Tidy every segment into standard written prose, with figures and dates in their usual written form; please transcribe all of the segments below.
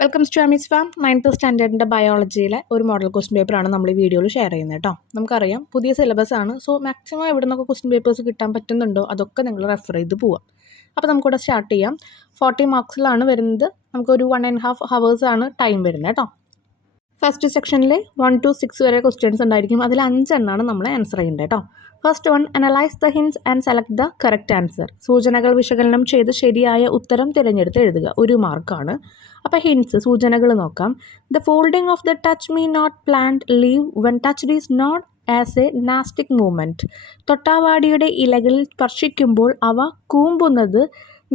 Welcome to അമീസ് farm. 9th സ്റ്റാൻഡേർഡിൻ്റെ ബയോളജിയിലെ ഒരു മോഡൽ ക്വസ്റ്റ്യൻ പേപ്പറാണ് നമ്മൾ ഈ വീഡിയോയിൽ ഷെയർ ചെയ്യുന്നത് കേട്ടോ. നമുക്കറിയാം പുതിയ സിലബസ് ആണ്. സോ മാക്സിമം എവിടെ നിന്നൊക്കെ ക്വസ്റ്റ്യൻ പേപ്പേഴ്സ് കിട്ടാൻ പറ്റുന്നുണ്ടോ അതൊക്കെ നിങ്ങൾ റെഫർ ചെയ്ത് പോവാം. അപ്പോൾ നമുക്കിവിടെ സ്റ്റാർട്ട് ചെയ്യാം. 40 മാർക്സിലാണ് വരുന്നത്. നമുക്കൊരു 1.5 hours ആണ് ടൈം വരുന്നത് കേട്ടോ. ഫസ്റ്റ് സെക്ഷനിൽ 1 to 6 വരെ ക്വസ്റ്റ്യൻസ് ഉണ്ടായിരിക്കും. അതിൽ 5 എണ്ണമാണ് നമ്മൾ ആൻസർ ചെയ്യേണ്ടത് കേട്ടോ. First one, analyse the hints and select the correct answer. സൂചനകൾ വിശകലനം ചെയ്ത് ശരിയായ ഉത്തരം തിരഞ്ഞെടുത്ത് എഴുതുക. 1 മാർക്കാണ്. അപ്പോൾ ഹിൻസ്, സൂചനകൾ നോക്കാം. The folding of the touch me not plant leave when touched is not as a nastic movement. തൊട്ടാവാടിയുടെ ഇലകളിൽ സ്പർശിക്കുമ്പോൾ അവ കൂമ്പുന്നത്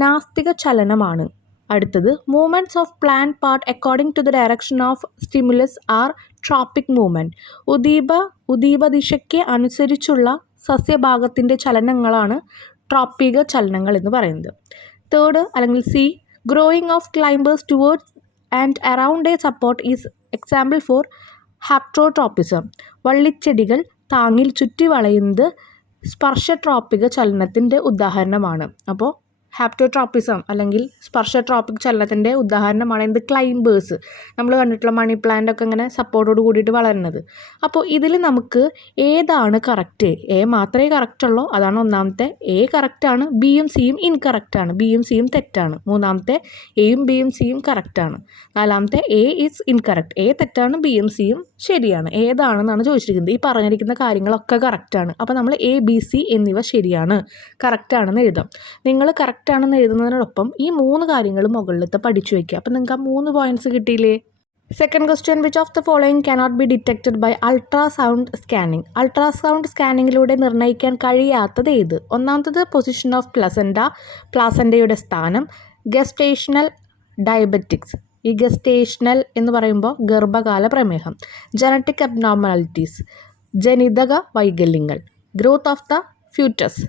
നാസ്തിക ചലനമാണ്. അടുത്തത്, movements of plant part according to the direction of stimulus are tropic movement. ഉദീപദിശയ്ക്ക് അനുസരിച്ചുള്ള സസ്യഭാഗത്തിൻ്റെ ചലനങ്ങളാണ് ട്രോപ്പിക ചലനങ്ങൾ എന്ന് പറയുന്നത്. തേർഡ് അല്ലെങ്കിൽ C, growing of climbers towards and around a support is example for haptotropism. വള്ളിച്ചെടികൾ താങ്ങിൽ ചുറ്റി വളയുന്നത് സ്പർശട്രോപ്പിക ചലനത്തിൻ്റെ ഉദാഹരണമാണ്. അപ്പോൾ ഹാപ്റ്റോട്രോപ്പിസം അല്ലെങ്കിൽ സ്പർശട്രോപ്പിക് ചലനത്തിൻ്റെ ഉദാഹരണമാണ് എന്ത്? ക്ലൈംബേഴ്സ്. നമ്മൾ കണ്ടിട്ടുള്ള മണി പ്ലാന്റ് ഒക്കെ ഇങ്ങനെ സപ്പോർട്ടോട് കൂടിയിട്ട് വളരുന്നത്. അപ്പോൾ ഇതിൽ നമുക്ക് ഏതാണ് കറക്റ്റ്? എ മാത്രമേ കറക്റ്റ് ഉള്ളൂ, അതാണ് ഒന്നാമത്തെ. എ കറക്റ്റാണ്, ബിയും സിയും ഇൻകറക്റ്റാണ്, ബിയും സിയും തെറ്റാണ്. മൂന്നാമത്തെ, എയും ബിയും സിയും കറക്റ്റാണ്. നാലാമത്തെ, എ ഈസ് ഇൻകറക്റ്റ്, എ തെറ്റാണ്, ബിയും സിയും ശരിയാണ്. ഏതാണെന്നാണ് ചോദിച്ചിരിക്കുന്നത്. ഈ പറഞ്ഞിരിക്കുന്ന കാര്യങ്ങളൊക്കെ കറക്റ്റാണ്. അപ്പോൾ നമ്മൾ എ, ബി, സി എന്നിവ ശരിയാണ്, കറക്റ്റാണെന്ന് എഴുതാം. നിങ്ങൾ കറക്റ്റാണെന്ന് എഴുതുന്നതിനോടൊപ്പം ഈ 3 കാര്യങ്ങൾ മുകളിലത്തെ പഠിച്ചു വയ്ക്കുക. അപ്പോൾ നിങ്ങൾക്ക് ആ 3 പോയിൻറ്റ്സ് കിട്ടിയില്ലേ? Second question, which of the following cannot be detected by ultrasound scanning. Ultrasound സ്കാനിങ്ങിലൂടെ നിർണ്ണയിക്കാൻ കഴിയാത്തത് ഏത്? ഒന്നാമത്തത് പൊസിഷൻ ഓഫ് പ്ലാസൻ്റയുടെ സ്ഥാനം. Gestational diabetics. ഈ ഗസ്റ്റേഷണൽ എന്ന് പറയുമ്പോൾ ഗർഭകാല പ്രമേഹം. ജനറ്റിക് അബ്നോർമാലിറ്റീസ്, ജനിതക വൈകല്യങ്ങൾ. ഗ്രോത്ത് ഓഫ് ദ ഫ്യൂറ്റസ്,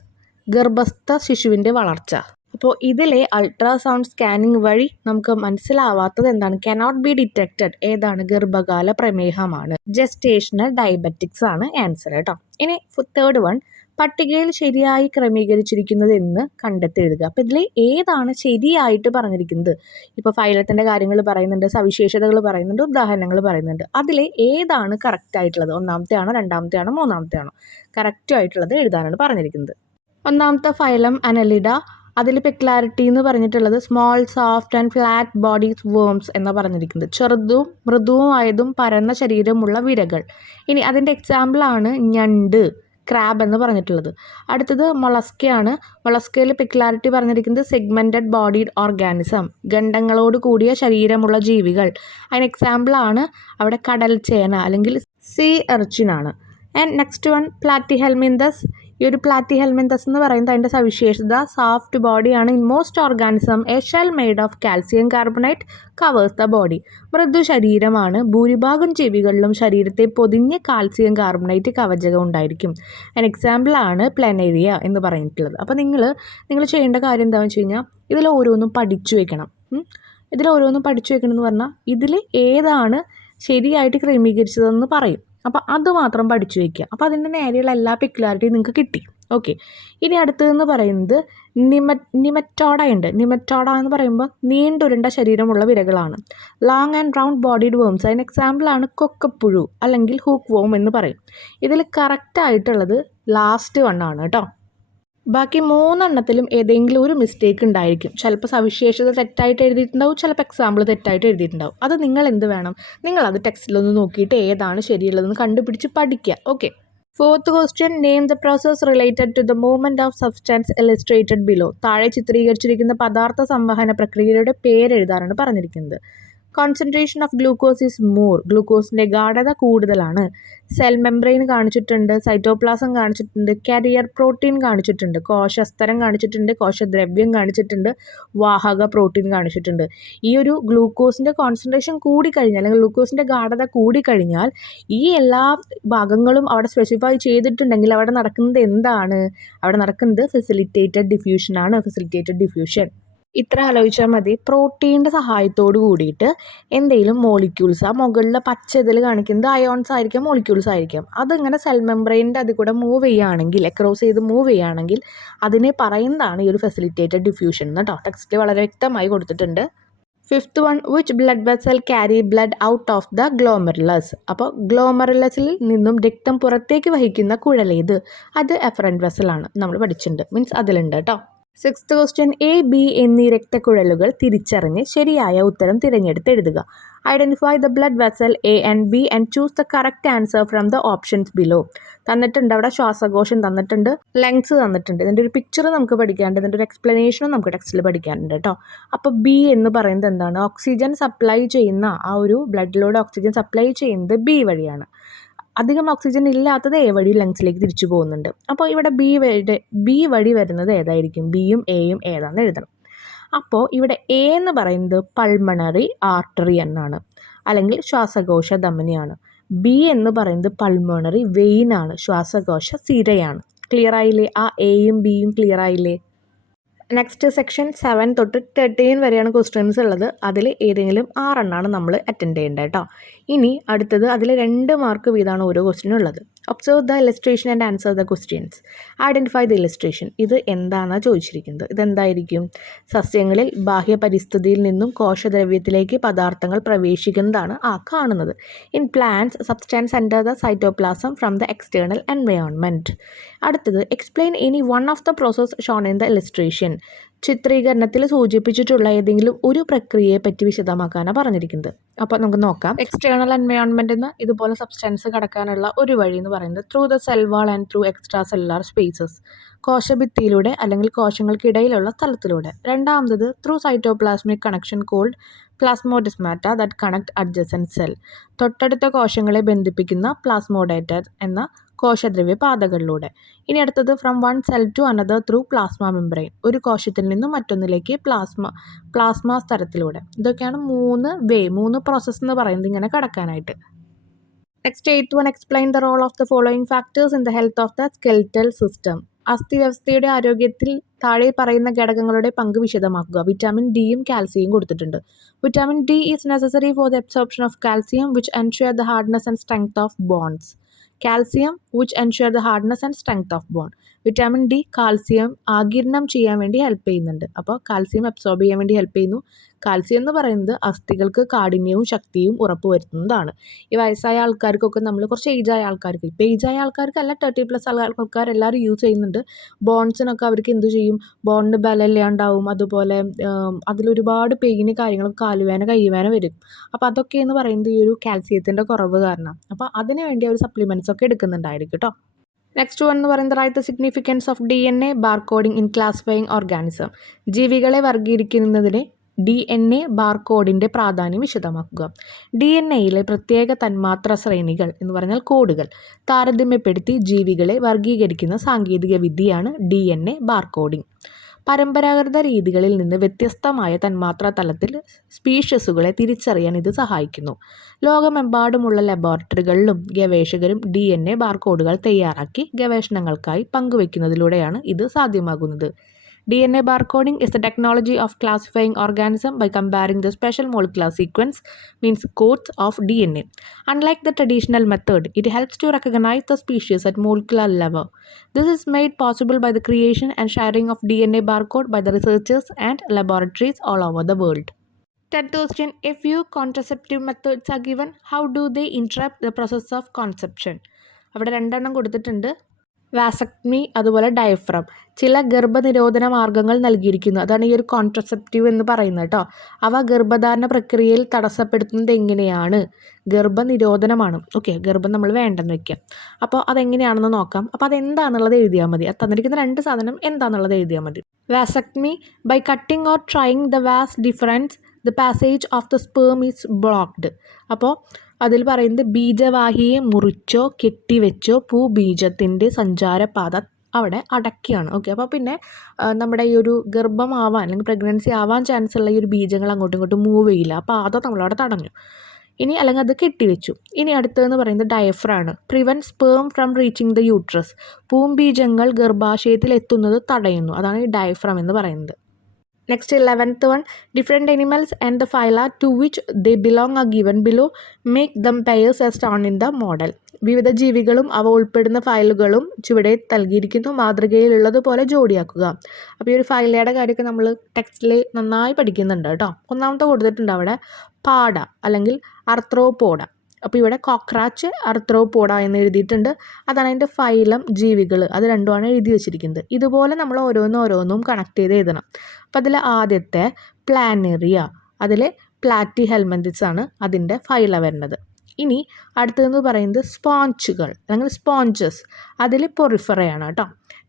ഗർഭസ്ഥ ശിശുവിൻ്റെ വളർച്ച. അപ്പോൾ ഇതിലെ അൾട്രാസൗണ്ട് സ്കാനിങ് വഴി നമുക്ക് മനസ്സിലാവാത്തത് എന്താണ്? കനോട്ട് ബി ഡിറ്റക്റ്റഡ് ഏതാണ്? ഗർഭകാല പ്രമേഹമാണ്. ജസ്റ്റേഷണൽ ഡയബറ്റിക്സ് ആണ് ആൻസർ കേട്ടോ. ഇനി തേർഡ് വൺ, പട്ടികയിൽ ശരിയായി ക്രമീകരിച്ചിരിക്കുന്നത് എന്ന് കണ്ടെത്തെഴുതുക. അപ്പോൾ ഇതിൽ ഏതാണ് ശരിയായിട്ട് പറഞ്ഞിരിക്കുന്നത്? ഇപ്പോൾ ഫൈലത്തിൻ്റെ കാര്യങ്ങൾ പറയുന്നുണ്ട്, സവിശേഷതകൾ പറയുന്നുണ്ട്, ഉദാഹരണങ്ങൾ പറയുന്നുണ്ട്. അതിൽ ഏതാണ് കറക്റ്റ് ആയിട്ടുള്ളത്? ഒന്നാമത്തെ ആണോ, രണ്ടാമത്തെ ആണോ, മൂന്നാമത്തെ ആണോ? കറക്റ്റ് ആയിട്ടുള്ളത് എഴുതാനാണ് പറഞ്ഞിരിക്കുന്നത്. ഒന്നാമത്തെ ഫൈലം അനലിഡ. അതിൽ പെക്ലാരിറ്റി എന്ന് പറഞ്ഞിട്ടുള്ളത് small soft and flat bodies worms എന്നാണ് പറഞ്ഞിരിക്കുന്നത്. ചെറുതും മൃദുവുമായതും പരന്ന ശരീരമുള്ള വിരകൾ. ഇനി അതിൻ്റെ എക്സാമ്പിളാണ് ഞണ്ട്, ക്രാബ് എന്ന് പറഞ്ഞിട്ടുള്ളത്. അടുത്തത് മൊളസ്കയാണ്. മൊളസ്കയിൽ പെക്യുലാരിറ്റി പറഞ്ഞിരിക്കുന്നത് സെഗ്മെൻറ്റഡ് ബോഡീഡ് ഓർഗാനിസം, ഗണ്ഡങ്ങളോട് കൂടിയ ശരീരമുള്ള ജീവികൾ. അതിന് എക്സാമ്പിളാണ് അവിടെ കടൽ ചേന അല്ലെങ്കിൽ സീ എർച്ചിനാണ്. And next one, platyhelminthes. ഈ ഒരു പ്ലാറ്റിഹെൽമിന്തസ് എന്ന് പറയുന്നത് അതിൻ്റെ സവിശേഷത സോഫ്റ്റ് ബോഡിയാണ്. In most organism a shell made of calcium carbonate covers the body. മൃദു ശരീരമാണ്. ഭൂരിഭാഗം ജീവികളിലും ശരീരത്തെ പൊതിഞ്ഞ് കാൽസ്യം കാർബണേറ്റ് കവചകം ഉണ്ടായിരിക്കും. അതിന് എക്സാമ്പിളാണ് പ്ലാനേരിയ എന്ന് പറഞ്ഞിട്ടുള്ളത്. അപ്പോൾ നിങ്ങൾ ചെയ്യേണ്ട കാര്യം എന്താണെന്ന് വെച്ച് കഴിഞ്ഞാൽ ഇതിൽ ഓരോന്നും പഠിച്ചു വെക്കണം. എന്ന് പറഞ്ഞാൽ ഇതിൽ ഏതാണ് ശരിയായിട്ട് ക്രമീകരിച്ചതെന്ന് പറയും. അപ്പോൾ അത് മാത്രം പഠിച്ചു വയ്ക്കുക. അപ്പോൾ അതിൻ്റെ നേരെയുള്ള എല്ലാ പെക്യുലാരിറ്റിയും നിങ്ങൾക്ക് കിട്ടി. ഓക്കെ. ഇനി അടുത്തതെന്ന് പറയുന്നത് നിമറ്റോഡ ഉണ്ട്. നിമറ്റോഡ എന്ന് പറയുമ്പോൾ നീണ്ടുരുണ്ട ശരീരമുള്ള വിരകളാണ്. Long and round bodied worms. അതിന് എക്സാമ്പിളാണ് കൊക്കപ്പുഴു അല്ലെങ്കിൽ ഹൂക്ക് വോം എന്ന് പറയും. ഇതിൽ കറക്റ്റായിട്ടുള്ളത് ലാസ്റ്റ് വണ്ണാണ് കേട്ടോ. ബാക്കി 3 എണ്ണത്തിലും ഏതെങ്കിലും ഒരു മിസ്റ്റേക്ക് ഉണ്ടായിരിക്കും. ചിലപ്പോൾ സവിശേഷത തെറ്റായിട്ട് എഴുതിയിട്ടുണ്ടാവും, ചിലപ്പോൾ എക്സാമ്പിൾ തെറ്റായിട്ട് എഴുതിയിട്ടുണ്ടാവും. അത് നിങ്ങൾ എന്ത് വേണം? നിങ്ങളത് ടെക്സ്റ്റിലൊന്ന് നോക്കിയിട്ട് ഏതാണ് ശരിയുള്ളതെന്ന് കണ്ടുപിടിച്ച് പഠിക്കുക. Okay. Fourth question, name the process related to the movement of substance illustrated below. താഴെ ചിത്രീകരിച്ചിരിക്കുന്ന പദാർത്ഥ സംവഹന പ്രക്രിയയുടെ പേരെഴുതാനാണ് പറഞ്ഞിരിക്കുന്നത്. Concentration of glucose is more. ഗ്ലൂക്കോസിൻ്റെ ഗാഢത കൂടുതലാണ്. സെൽ മെംബ്രെയിൻ കാണിച്ചിട്ടുണ്ട്, സൈറ്റോപ്ലാസം കാണിച്ചിട്ടുണ്ട്, കാരിയർ പ്രോട്ടീൻ കാണിച്ചിട്ടുണ്ട്, കോശസ്തരം കാണിച്ചിട്ടുണ്ട്, കോശദ്രവ്യം കാണിച്ചിട്ടുണ്ട്, വാഹക പ്രോട്ടീൻ കാണിച്ചിട്ടുണ്ട്. ഈ ഒരു ഗ്ലൂക്കോസിൻ്റെ കോൺസെൻട്രേഷൻ കൂടിക്കഴിഞ്ഞാൽ അല്ലെങ്കിൽ ഗ്ലൂക്കോസിൻ്റെ ഗാഢത കൂടിക്കഴിഞ്ഞാൽ ഈ എല്ലാ ഭാഗങ്ങളും അവിടെ സ്പെസിഫൈ ചെയ്തിട്ടുണ്ടെങ്കിൽ അവിടെ നടക്കുന്നത് എന്താണ്? അവിടെ നടക്കുന്നത് ഫെസിലിറ്റേറ്റഡ് ഡിഫ്യൂഷനാണ്. ഫെസിലിറ്റേറ്റഡ് ഡിഫ്യൂഷൻ ഇത്ര ആലോചിച്ചാൽ മതി. പ്രോട്ടീൻ്റെ സഹായത്തോട് കൂടിയിട്ട് എന്തെങ്കിലും മോളിക്യൂൾസ്, ആ മുകളിൽ പച്ച ഇതിൽ കാണിക്കുന്നത് അയോൺസ് ആയിരിക്കാം, മോളിക്യൂൾസ് ആയിരിക്കാം, അതിങ്ങനെ സെൽ മെംബ്രെയിൻ്റെ അതിൽ കൂടെ മൂവ് ചെയ്യുകയാണെങ്കിൽ, എക്രോസ് ചെയ്ത് മൂവ് ചെയ്യുകയാണെങ്കിൽ അതിനെ പറയുന്നതാണ് ഈ ഒരു ഫെസിലിറ്റേറ്റഡ് ഡിഫ്യൂഷൻ എന്ന് കേട്ടോ. ടെക്സ്റ്റിൽ വളരെ വ്യക്തമായി കൊടുത്തിട്ടുണ്ട്. Fifth one, which blood vessel carry blood out of the glomerulus. അപ്പോൾ ഗ്ലോമറുലസിൽ നിന്നും രക്തം പുറത്തേക്ക് വഹിക്കുന്ന കുഴലേത്? അത് എഫറൻറ്റ് വെസലാണ്. നമ്മൾ പഠിച്ചിട്ടുണ്ട്, മീൻസ് അതിലുണ്ട് കേട്ടോ. സിക്സ്ത് ക്വസ്റ്റ്യൻ, എ ബി എന്നീ രക്തക്കുഴലുകൾ തിരിച്ചറിഞ്ഞ് ശരിയായ ഉത്തരം തിരഞ്ഞെടുത്ത് എഴുതുക. Identify the blood vessel A and B and choose the correct answer from the options below. തന്നിട്ടുണ്ട് അവിടെ ശ്വാസകോശം തന്നിട്ടുണ്ട്, ലങ്സ് തന്നിട്ടുണ്ട്. ഇതിൻ്റെ ഒരു പിക്ചർ നമുക്ക് പഠിക്കാനുണ്ട്, ഇതിൻ്റെ ഒരു എക്സ്പ്ലനേഷനും നമുക്ക് ടെക്സ്റ്റിൽ പഠിക്കാനുണ്ട് കേട്ടോ. അപ്പോൾ ബി എന്ന് പറയുന്നത് എന്താണ്? ഓക്സിജൻ സപ്ലൈ ചെയ്യുന്ന ആ ഒരു ബ്ലഡിലൂടെ ഓക്സിജൻ സപ്ലൈ ചെയ്യുന്നത് ബി വഴിയാണ്. അധികം ഓക്സിജൻ ഇല്ലാത്തത് എ വഴി ലങ്സിലേക്ക് തിരിച്ചു പോകുന്നുണ്ട്. അപ്പോൾ ഇവിടെ ബി വഴി വരുന്നത് ഏതായിരിക്കും? ബിയും എയും ഏതാണെന്ന് എഴുതണം. അപ്പോൾ ഇവിടെ എ എന്ന് പറയുന്നത് പൾമണറി ആർട്ടറി എന്നാണ്, അല്ലെങ്കിൽ ശ്വാസകോശ ധമനിയാണ്. ബി എന്ന് പറയുന്നത് പൾമണറി വെയിനാണ്, ശ്വാസകോശ സിരയാണ്. ക്ലിയർ ആയില്ലേ? ആ എയും ബിയും ക്ലിയർ ആയില്ലേ? നെക്സ്റ്റ് സെക്ഷൻ 7 തൊട്ട് 13 വരെയാണ് ക്വസ്റ്റ്യൻസ് ഉള്ളത്. അതിൽ ഏതെങ്കിലും 6 നമ്മൾ അറ്റൻഡ് ചെയ്യേണ്ടത് കേട്ടോ. ഇനി അടുത്തത് അതിൽ 2 മാർക്ക് വീതമാണ് ഓരോ ക്വസ്റ്റ്യനും ഉള്ളത്. Observe the illustration and answer the questions. Identify the illustration. ഇത് എന്താണെന്നാണ് ചോദിച്ചിരിക്കുന്നത്. ഇതെന്തായിരിക്കും? സസ്യങ്ങളിൽ ബാഹ്യ പരിസ്ഥിതിയിൽ നിന്നും കോശദ്രവ്യത്തിലേക്ക് പദാർത്ഥങ്ങൾ പ്രവേശിക്കുന്നതാണ് ആ കാണുന്നത്. In plants substance enter the cytoplasm from the external environment. അടുത്തത് explain any one of the process shown in the illustration. ചിത്രീകരണത്തിൽ സൂചിപ്പിച്ചിട്ടുള്ള ഏതെങ്കിലും ഒരു പ്രക്രിയയെ പറ്റി വിശദമാക്കാനാണ് പറഞ്ഞിരിക്കുന്നത്. അപ്പോൾ നമുക്ക് നോക്കാം. എക്സ്റ്റേണൽ എൻവയോൺമെൻറ്റിൽ നിന്ന് ഇതുപോലെ സബ്സ്റ്റൻസ് കടക്കാനുള്ള ഒരു വഴി എന്ന് പറയുന്നത് through the cell wall and through extracellular spaces. കോശഭിത്തിയിലൂടെ അല്ലെങ്കിൽ കോശങ്ങൾക്കിടയിലുള്ള സ്ഥലത്തിലൂടെ. രണ്ടാമത് through cytoplasmic connection called plasmodesmata that connect adjacent cell. തൊട്ടടുത്ത കോശങ്ങളെ ബന്ധിപ്പിക്കുന്ന പ്ലാസ്മോഡേറ്റ എന്ന കോശദ്രവ്യ പാതകളിലൂടെ. ഇനി അടുത്തത് from one cell to another through plasma membrane. ഒരു കോശത്തിൽ നിന്നും മറ്റൊന്നിലേക്ക് പ്ലാസ്മ സ്ഥലത്തിലൂടെ. ഇതൊക്കെയാണ് 3 പ്രോസസ്സ് എന്ന് പറയുന്നത് ഇങ്ങനെ കടക്കാനായിട്ട്. Next 8th one, explain the role of the following factors in the health of the skeletal system. അസ്ഥിവ്യവസ്ഥയുടെ ആരോഗ്യത്തിൽ താഴെ പറയുന്ന ഘടകങ്ങളുടെ പങ്ക് വിശദമാക്കുക. വിറ്റാമിൻ ഡിയും കാൽസ്യവും കൊടുത്തിട്ടുണ്ട്. Vitamin D is necessary for the absorption of calcium which ensure the hardness and strength of bones. Calcium which ensure the hardness and strength of bone. Vitamin D calcium ആഗിരണം ചെയ്യാൻ വേണ്ടി ഹെൽപ്പ് ചെയ്യുന്നുണ്ട്. അപ്പോൾ calcium absorb ചെയ്യാൻ വേണ്ടി help ചെയ്യുന്നു. Calcium എന്ന് പറയുന്നത് അസ്ഥികൾക്ക് കാഠിന്യവും ശക്തിയും ഉറപ്പുവരുത്തുന്നതാണ്. ഈ വയസ്സായ ആൾക്കാർക്കൊക്കെ, നമ്മൾ കുറച്ച് ഏജായ ആൾക്കാർക്ക്, ഇപ്പോൾ ഏജായ ആൾക്കാർക്കല്ല, 30+ ആൾക്കാർ എല്ലാവരും യൂസ് ചെയ്യുന്നുണ്ട്. ബോൺസിനൊക്കെ അവർക്ക് എന്തു ചെയ്യും? ബോണിന് ബലം ഇല്ലാണ്ടാവും. അതുപോലെ അതിലൊരുപാട് പെയിന് കാര്യങ്ങളൊക്കെ, കാലുവേന കൈവേന വരും. അപ്പോൾ അതൊക്കെ എന്ന് പറയുന്നത് ഈ ഒരു കാൽസ്യത്തിൻ്റെ കുറവ് കാരണം. അപ്പോൾ അതിന് വേണ്ടി അവർ സപ്ലിമെൻറ്റ്സ് ഒക്കെ എടുക്കുന്നുണ്ടായിരിക്കും കേട്ടോ. നെക്സ്റ്റ് വൺ എന്ന് പറയുന്നത് write the significance of DNA barcoding in classifying organism. ജീവികളെ വർഗീകരിക്കുന്നതിന് DNA ബാർകോഡിൻ്റെ പ്രാധാന്യം വിശദമാക്കുക. DNAയിലെ പ്രത്യേക തന്മാത്ര ശ്രേണികൾ എന്ന് പറഞ്ഞാൽ കോഡുകൾ താരതമ്യപ്പെടുത്തി ജീവികളെ വർഗീകരിക്കുന്ന സാങ്കേതിക വിദ്യയാണ് DNA ബാർകോഡിംഗ്. പരമ്പരാഗത രീതികളിൽ നിന്ന് വ്യത്യസ്തമായ തന്മാത്രാ തലത്തിൽ സ്പീഷീസുകളെ തിരിച്ചറിയാൻ ഇത് സഹായിക്കുന്നു. ലോകമെമ്പാടുമുള്ള ലബോറട്ടറികളിലും ഗവേഷകരും DNA ബാർകോഡുകൾ തയ്യാറാക്കി ഗവേഷണങ്ങൾക്കായി പങ്കുവയ്ക്കുന്നതിലൂടെയാണ് ഇത് സാധ്യമാകുന്നത്. DNA barcoding is the technology of classifying organism by comparing the special molecular sequence, means codes of DNA. Unlike the traditional method, it helps to recognize the species at molecular level. This is made possible by the creation and sharing of DNA barcode by the researchers and laboratories all over the world. 10th question, if few contraceptive methods are given, how do they interrupt the process of conception? അവിടെ 2 കൊടുത്തിട്ടുണ്ട്. Vasectomy അതുപോലെ diaphragm. ചില ഗർഭനിരോധന മാർഗ്ഗങ്ങൾ നൽകിയിരിക്കുന്നു. അതാണ് ഈ ഒരു കോൺട്രസെപ്റ്റീവ് എന്ന് പറയുന്നത് കേട്ടോ. അവ ഗർഭധാരണ പ്രക്രിയയിൽ തടസ്സപ്പെടുത്തുന്നത് എങ്ങനെയാണ്? ഗർഭനിരോധനമാണ്. ഓക്കെ, ഗർഭം നമ്മൾ വേണ്ടെന്ന് വെക്കാം. അപ്പോൾ അതെങ്ങനെയാണെന്ന് നോക്കാം. അപ്പോൾ അതെന്താണെന്നുള്ളത് എഴുതിയാൽ മതി. അത് തന്നിരിക്കുന്ന 2 സാധനം എന്താണെന്നുള്ളത് എഴുതിയാൽ മതി. വാസക്ടമി, ബൈ കട്ടിങ് ഓർ ട്രൈങ് the vas deferens the passage of the sperm is blocked. അപ്പോൾ അതിൽ പറയുന്നത് ബീജവാഹിയെ മുറിച്ചോ കെട്ടിവെച്ചോ ഭൂബീജത്തിൻ്റെ സഞ്ചാരപാത അവിടെ അടയ്ക്കുകയാണ്. ഓക്കെ, അപ്പോൾ പിന്നെ നമ്മുടെ ഈ ഒരു ഗർഭമാവാൻ അല്ലെങ്കിൽ പ്രഗ്നൻസി ആവാൻ ചാൻസ് ഉള്ള ഈ ഒരു ബീജങ്ങൾ അങ്ങോട്ടും ഇങ്ങോട്ടും മൂവ് ചെയ്യില്ല. അപ്പോൾ അത് നമ്മളവിടെ തടഞ്ഞു. ഇനി അല്ലെങ്കിൽ അത് കെട്ടിവെച്ചു. ഇനി അടുത്തതെന്ന് പറയുന്നത് ഡയഫ്രാണ്. Prevent sperm from reaching the uterus. പൂംബീജങ്ങൾ ഗർഭാശയത്തിൽ എത്തുന്നത് തടയുന്നു. അതാണ് ഈ ഡയഫ്രം എന്ന് പറയുന്നത്. Next 11th one, different animals and the phyla to which they belong are given below. Make them pairs as shown in the model. വിവിധ ജീവികളും അവ ഉൾപ്പെടുന്ന ഫയലുകളും ചുവടെ നൽകിയിരിക്കുന്നു, മാതൃകയിലുള്ളതുപോലെ ജോഡിയാക്കുക. അപ്പോൾ ഈ ഒരു ഫൈലയുടെ കാര്യമൊക്കെ നമ്മൾ ടെക്സ്റ്റിൽ നന്നായി പഠിക്കുന്നുണ്ട് കേട്ടോ. ഒന്നാമത്തെ കൊടുത്തിട്ടുണ്ട് അവിടെ പാട അല്ലെങ്കിൽ അർത്രോപോഡ. അപ്പോൾ ഇവിടെ കോക്രാച്ച് അർത്രോപോഡ എന്ന് എഴുതിയിട്ടുണ്ട്. അതാണ് അതിൻ്റെ ഫൈലം ജീവികൾ, അത് രണ്ടുമാണ് എഴുതി വെച്ചിരിക്കുന്നത്. ഇതുപോലെ നമ്മൾ ഓരോന്നും കണക്ട് ചെയ്ത് എഴുതണം. അപ്പോൾ അതിൽ ആദ്യത്തെ പ്ലാനേറിയ, അതിൽ പ്ലാറ്റി ഹെൽമന്തിസ് ആണ് അതിൻ്റെ ഫൈല വരുന്നത്. ഇനി അടുത്തതെന്ന് പറയുന്നത് സ്പോഞ്ചുകൾ അല്ലെങ്കിൽ സ്പോഞ്ചസ്, അതിൽ പൊറിഫറയാണ് കേട്ടോ.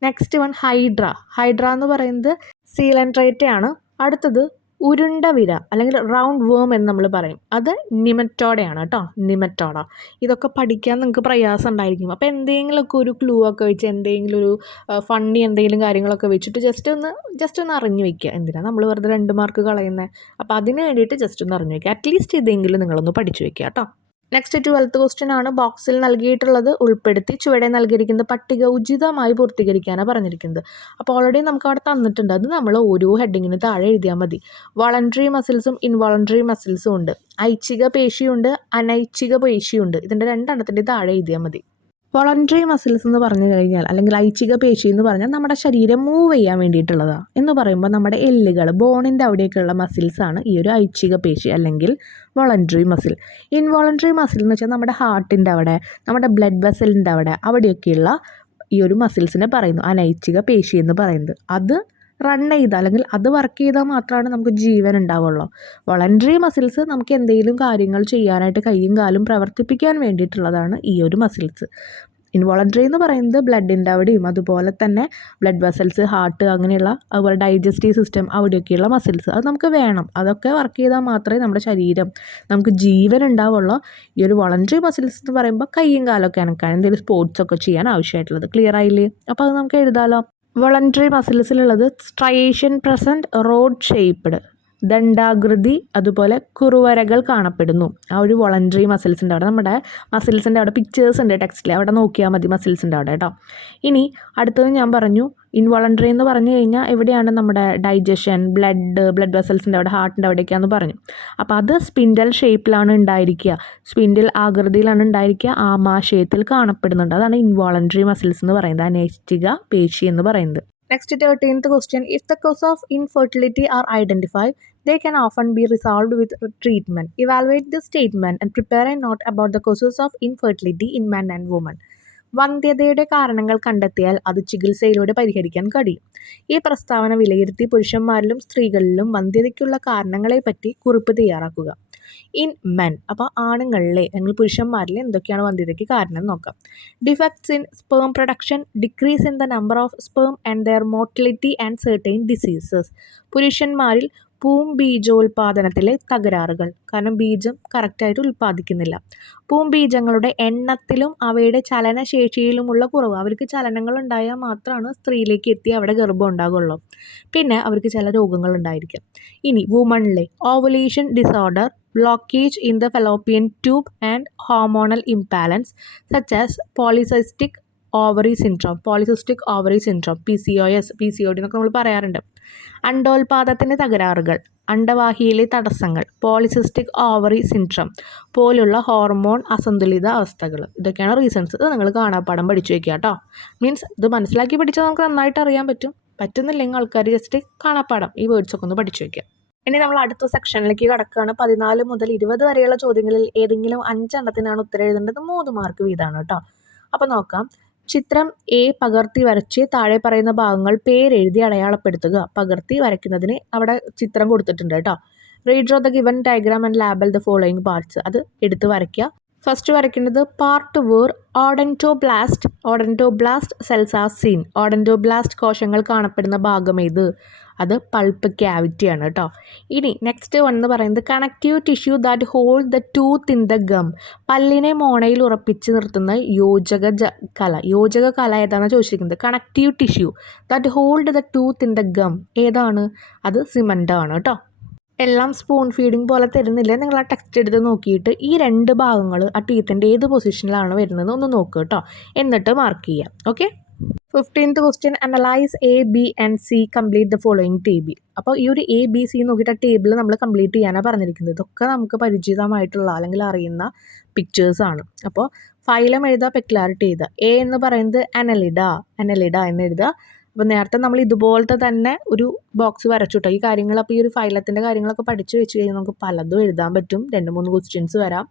നെക്സ്റ്റ് വൺ ഹൈഡ്ര എന്ന് പറയുന്നത് സീലൻട്രേറ്റയാണ്. അടുത്തത് ഉരുണ്ട വിര അല്ലെങ്കിൽ റൗണ്ട് വേം എന്ന് നമ്മൾ പറയും, അത് നിമറ്റോഡയാണ് കേട്ടോ, നിമറ്റോഡ. ഇതൊക്കെ പഠിക്കാൻ നിങ്ങൾക്ക് പ്രയാസം ഉണ്ടായിരിക്കും. അപ്പോൾ എന്തെങ്കിലുമൊക്കെ ഒരു ക്ലൂ ഒക്കെ വെച്ച് എന്തെങ്കിലും ഒരു ഫണ്ണി എന്തെങ്കിലും കാര്യങ്ങളൊക്കെ വെച്ചിട്ട് ജസ്റ്റ് ഒന്ന് അറിഞ്ഞു വയ്ക്കുക. എന്തിനാണ് നമ്മൾ വെറുതെ 2 മാർക്ക് കളയുന്നത്? അപ്പോൾ അതിന് വേണ്ടിയിട്ട് ജസ്റ്റ് ഒന്ന് അറിഞ്ഞു വയ്ക്കുക. അറ്റ്ലീസ്റ്റ് ഇതെങ്കിലും നിങ്ങളൊന്ന് പഠിച്ചു വയ്ക്കുക കേട്ടോ. നെക്സ്റ്റ് 12th ക്വസ്റ്റ്യൻ ആണ്. ബോക്സിൽ നൽകിയിട്ടുള്ളത് ഉൾപ്പെടുത്തി ചുവടെ നൽകിയിരിക്കുന്ന പട്ടിക ഉചിതമായി പൂർത്തീകരിക്കാനാണ് പറഞ്ഞിരിക്കുന്നത്. അപ്പോൾ ഓൾറെഡി നമുക്ക് അവിടെ തന്നിട്ടുണ്ട്, അത് നമ്മൾ ഓരോ ഹെഡിങ്ങിന് താഴെ എഴുതിയാൽ മതി. വോളണ്ടറി മസിൽസും ഇൻവോളണ്ടറി മസിൽസും ഉണ്ട്, ഐച്ഛിക പേശിയുണ്ട്, അനൈച്ഛിക പേശിയുണ്ട്. ഇതിൻ്റെ 2 എണ്ണത്തിൻ്റെ താഴെ എഴുതിയാൽ മതി. വോളണ്ടറി മസിൽസ് എന്ന് പറഞ്ഞു കഴിഞ്ഞാൽ അല്ലെങ്കിൽ ഐച്ഛിക പേശി എന്ന് പറഞ്ഞാൽ നമ്മുടെ ശരീരം മൂവ് ചെയ്യാൻ വേണ്ടിയിട്ടുള്ളതാണ്. എന്ന് പറയുമ്പോൾ നമ്മുടെ എല്ലുകൾ, ബോണിൻ്റെ അവിടെയൊക്കെയുള്ള മസിൽസാണ് ഈ ഒരു ഐച്ഛിക പേശി അല്ലെങ്കിൽ വോളണ്ടറി മസിൽ. ഇൻവോളണ്ടറി മസിൽ എന്ന് വെച്ചാൽ നമ്മുടെ ഹാർട്ടിൻ്റെ അവിടെ, നമ്മുടെ ബ്ലഡ് വെസലിൻ്റെ അവിടെയൊക്കെയുള്ള ഈ ഒരു മസിൽസിനെ പറയുന്നു അനൈച്ഛിക പേശി എന്ന് പറയുന്നത്. അത് റൺ ചെയ്താൽ അല്ലെങ്കിൽ അത് വർക്ക് ചെയ്താൽ മാത്രമാണ് നമുക്ക് ജീവൻ ഉണ്ടാവുള്ളൂ. വോളണ്ടറി മസിൽസ് നമുക്ക് എന്തെങ്കിലും കാര്യങ്ങൾ ചെയ്യാനായിട്ട് കൈയും കാലും പ്രവർത്തിപ്പിക്കാൻ വേണ്ടിയിട്ടുള്ളതാണ് ഈ ഒരു മസിൽസ്. ഇൻവോളണ്ടറി എന്ന് പറയുന്നത് ബ്ലഡിൻ്റെ അവിടെയും അതുപോലെ തന്നെ ബ്ലഡ് വെസൽസ്, ഹാർട്ട്, അങ്ങനെയുള്ള അതുപോലെ ഡൈജസ്റ്റീവ് സിസ്റ്റം അവിടെയൊക്കെയുള്ള മസിൽസ് അത് നമുക്ക് വേണം. അതൊക്കെ വർക്ക് ചെയ്താൽ മാത്രമേ നമ്മുടെ ശരീരം നമുക്ക് ജീവൻ ഉണ്ടാവുള്ളൂ. ഈ ഒരു വോളണ്ടറി മസിൽസ് എന്ന് പറയുമ്പോൾ കൈയും കാലമൊക്കെ അനക്കാൻ എന്തെങ്കിലും സ്പോർട്സ് ഒക്കെ ചെയ്യാൻ ആവശ്യമായിട്ടുള്ളത്. ക്ലിയർ ആയില്ലേ? അപ്പോൾ അത് നമുക്ക് എഴുതാമല്ലോ. വോളണ്ടറി മസിൽസിലുള്ളത് സ്ട്രയേഷൻ പ്രസൻറ്റ്, റോഡ് ഷേപ്പ്ഡ്, ദണ്ഡാകൃതി, അതുപോലെ കുറുവരകൾ കാണപ്പെടുന്നു. ആ ഒരു വോളണ്ടറി മസിൽസിൻ്റെ അവിടെ, നമ്മുടെ മസിൽസിൻ്റെ അവിടെ പിക്ചേഴ്സ് ഉണ്ട് ടെക്സ്റ്റിൽ, അവിടെ നോക്കിയാൽ മതി മസിൽസിൻ്റെ അവിടെ കേട്ടോ. ഇനി അടുത്തത് ഞാൻ പറഞ്ഞു ഇൻവോളണ്ടറി എന്ന് പറഞ്ഞു കഴിഞ്ഞാൽ എവിടെയാണ് നമ്മുടെ ഡൈജഷൻ, ബ്ലഡ് വെസൽസിൻ്റെ അവിടെ, ഹാർട്ടിൻ്റെ അവിടേക്കാന്ന് പറഞ്ഞു. അപ്പോൾ അത് സ്പിൻഡൽ ഷേപ്പിലാണ് ഉണ്ടായിരിക്കുക, സ്പിൻഡൽ ആകൃതിയിലാണ് ഉണ്ടായിരിക്കുക, ആമാശയത്തിൽ കാണപ്പെടുന്നുണ്ട്. അതാണ് ഇൻവോളണ്ടറി മസിൽസ് എന്ന് പറയുന്നത്, അനൈച്ഛിക പേശി എന്ന് പറയുന്നത്. Next 13th question, if the cause of infertility are identified, they can often be resolved with treatment. Evaluate the statement and prepare a note about the causes of infertility in men and women. വന്ധ്യതയുടെ കാരണങ്ങൾ കണ്ടെത്തിയാൽ അത് ചികിത്സയിലൂടെ പരിഹരിക്കാൻ കഴിയും. ഈ പ്രസ്താവന വിലയിരുത്തി പുരുഷന്മാരിലും സ്ത്രീകളിലും വന്ധ്യതയ്ക്കുള്ള കാരണങ്ങളെപ്പറ്റി കുറിപ്പ് തയ്യാറാക്കുക. ഇൻ മെൻ, അപ്പോൾ ആണുങ്ങളിലെ അല്ലെങ്കിൽ പുരുഷന്മാരിൽ എന്തൊക്കെയാണ് വന്ധ്യതയ്ക്ക് കാരണം നോക്കാം. Defects in sperm production, decrease in the number of sperm and their motility and certain diseases. പുരുഷന്മാരിൽ പൂംബീജോൽപാദനത്തിലെ തകരാറുകൾ, കാരണം ബീജം കറക്റ്റായിട്ട് ഉൽപ്പാദിക്കുന്നില്ല. പൂംബീജങ്ങളുടെ എണ്ണത്തിലും അവയുടെ ചലനശേഷിയിലുമുള്ള കുറവ്, അവർക്ക് ചലനങ്ങൾ ഉണ്ടായാൽ മാത്രമാണ് സ്ത്രീയിലേക്ക് എത്തി അവിടെ ഗർഭം ഉണ്ടാകുള്ളൂ. പിന്നെ അവർക്ക് ചില രോഗങ്ങൾ ഉണ്ടായിരിക്കും. ഇനി വുമണിലെ ovulation disorder, blockage in the fallopian tube and hormonal imbalance such as polycystic ovary syndrome, PCOS, PCOD എന്നൊക്കെ നമ്മൾ പറയാറുണ്ട്. അണ്ടോൽപാദത്തിന് തകരാറുകൾ, അണ്ടവാഹിയിലെ തടസ്സങ്ങൾ, പോളിസിസ്റ്റിക് ഓവറി സിൻഡ്രോം പോലുള്ള ഹോർമോൺ അസന്തുലിത അവസ്ഥകൾ, ഇതൊക്കെയാണ് റീസൺസ്. ഇത് നിങ്ങൾ കാണാപ്പാഠം പഠിച്ചു വയ്ക്കുക കേട്ടോ. മീൻസ് ഇത് മനസ്സിലാക്കി പഠിച്ചാൽ നമുക്ക് നന്നായിട്ട് അറിയാൻ പറ്റുന്നില്ലെങ്കിൽ ആൾക്കാർ ജസ്റ്റ് കാണാപ്പാഠം ഈ വേർഡ്സൊക്കെ ഒന്ന് പഠിച്ചു വയ്ക്കുക. ഇനി നമ്മൾ അടുത്ത സെക്ഷനിലേക്ക് കടക്കുകയാണ്. 14 മുതൽ 20 വരെയുള്ള ചോദ്യങ്ങളിൽ ഏതെങ്കിലും 5 എണ്ണത്തിനാണ് ഉത്തരം എഴുതേണ്ടത്. 3 മാർക്ക് വീതമാണ് കേട്ടോ. അപ്പോൾ നോക്കാം. ചിത്രം എ പകർത്തി വരച്ച് താഴെ പറയുന്ന ഭാഗങ്ങൾ പേരെഴുതി അടയാളപ്പെടുത്തുക. പകർത്തി വരയ്ക്കുന്നതിന് അവിടെ ചിത്രം കൊടുത്തിട്ടുണ്ട് കേട്ടോ. Redraw the given diagram and label the following parts. അത് എടുത്ത് വരയ്ക്കുക. ഫസ്റ്റ് വരയ്ക്കുന്നത് part where odontoblast cells are seen. Odontoblast കോശങ്ങൾ കാണപ്പെടുന്ന ഭാഗം ഏത്? അത് പൾപ്പ് ക്യാവിറ്റിയാണ് കേട്ടോ. ഇനി നെക്സ്റ്റ് വൺ എന്ന് പറയുന്നത് connective tissue that hold the tooth in the gum. പല്ലിനെ മോണയിൽ ഉറപ്പിച്ച് നിർത്തുന്ന യോജക കല ഏതാണെന്ന് ചോദിച്ചിരിക്കുന്നത്. Connective tissue that hold the tooth in the gum ഏതാണ്? അത് സിമൻ്റാണ് കേട്ടോ. എല്ലാം സ്പൂൺ ഫീഡിങ് പോലെ തരുന്നില്ല. നിങ്ങൾ ആ ടെക്സ്റ്റ് എടുത്ത് നോക്കിയിട്ട് ഈ 2 ഭാഗങ്ങൾ ആ ടീത്തിൻ്റെ ഏത് പൊസിഷനിലാണ് വരുന്നത് ഒന്ന് നോക്കുക കേട്ടോ. എന്നിട്ട് മാർക്ക് ചെയ്യാം. Okay. 15th question, analyse A B and C, complete the following table. അപ്പോൾ ഈ ഒരു എ ബി സി നോക്കിയിട്ട് ആ ടേബിൾ നമ്മൾ കംപ്ലീറ്റ് ചെയ്യാനാണ് പറഞ്ഞിരിക്കുന്നത്. ഇതൊക്കെ നമുക്ക് പരിചിതമായിട്ടുള്ള അല്ലെങ്കിൽ അറിയുന്ന പിക്ചേഴ്സാണ്. അപ്പോൾ ഫൈലം എഴുതുക, പെക്യുലാരിറ്റി എഴുതുക. എ എന്ന് പറയുന്നത് അനലിഡ എന്ന് എഴുതുക. അപ്പോൾ നേരത്തെ നമ്മൾ ഇതുപോലത്തെ തന്നെ ഒരു ബോക്സ് വരച്ചുട്ടോ ഈ കാര്യങ്ങൾ. അപ്പോൾ ഈ ഒരു ഫൈലത്തിൻ്റെ കാര്യങ്ങളൊക്കെ പഠിച്ച് വെച്ച് കഴിഞ്ഞാൽ നമുക്ക് പലതും എഴുതാൻ പറ്റും. 2-3 ക്വസ്റ്റ്യൻസ് വരാം.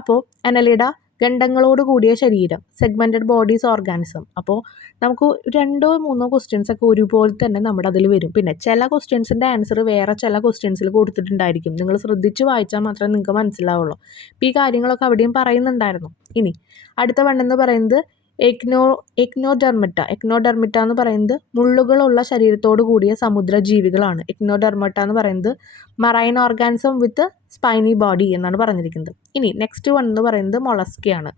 അപ്പോൾ അനലിഡ ഖണ്ഡങ്ങളോട് കൂടിയ ശരീരം, സെഗ്മെൻറ്റഡ് ബോഡീസ് ഓർഗാനിസം. അപ്പോൾ നമുക്ക് 2-3 ക്വസ്റ്റ്യൻസ് ഒക്കെ ഒരുപോലെ തന്നെ നമ്മുടെ അതിൽ വരും. പിന്നെ ചില ക്വസ്റ്റ്യൻസിൻ്റെ ആൻസർ വേറെ ചില ക്വസ്റ്റ്യൻസിൽ കൊടുത്തിട്ടുണ്ടായിരിക്കും. നിങ്ങൾ ശ്രദ്ധിച്ച് വായിച്ചാൽ മാത്രമേ നിങ്ങൾക്ക് മനസ്സിലാവുള്ളൂ. അപ്പോൾ ഈ കാര്യങ്ങളൊക്കെ അവിടെയും പറയുന്നുണ്ടായിരുന്നു. ഇനി അടുത്ത വണ്ണെന്ന് പറയുന്നത് എക്നോഡെർമറ്റ എന്ന് പറയുന്നത് മുള്ളുകളുള്ള ശരീരത്തോട് കൂടിയ സമുദ്രജീവികളാണ്. എക്നോഡെർമറ്റ എന്ന് പറയുന്നത് marine organism with spiny body എന്നാണ് പറഞ്ഞിരിക്കുന്നത്. ഇനി നെക്സ്റ്റ് വൺ എന്ന് പറയുന്നത് മൊളസ്കയാണ്.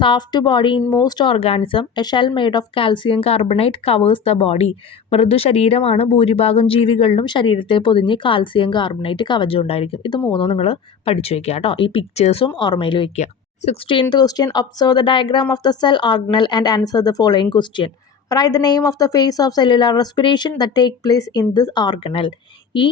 Soft body in most organism, a shell made of calcium carbonate covers the body. മൃദു ശരീരമാണ് ഭൂരിഭാഗം ജീവികളിലും ശരീരത്തെ പൊതിഞ്ഞ് കാൽസ്യം കാർബണേറ്റ് കവചം ഉണ്ടായിരിക്കും. ഇത് മൂന്നും നിങ്ങൾ പഠിച്ചു വയ്ക്കുക കേട്ടോ. ഈ പിക്ചേഴ്സും ഓർമ്മയിൽ വയ്ക്കുക. 16th question, observe the diagram of the cell organelle and answer the following question. Write the name of the phase of cellular respiration that take place in this organelle. ഈ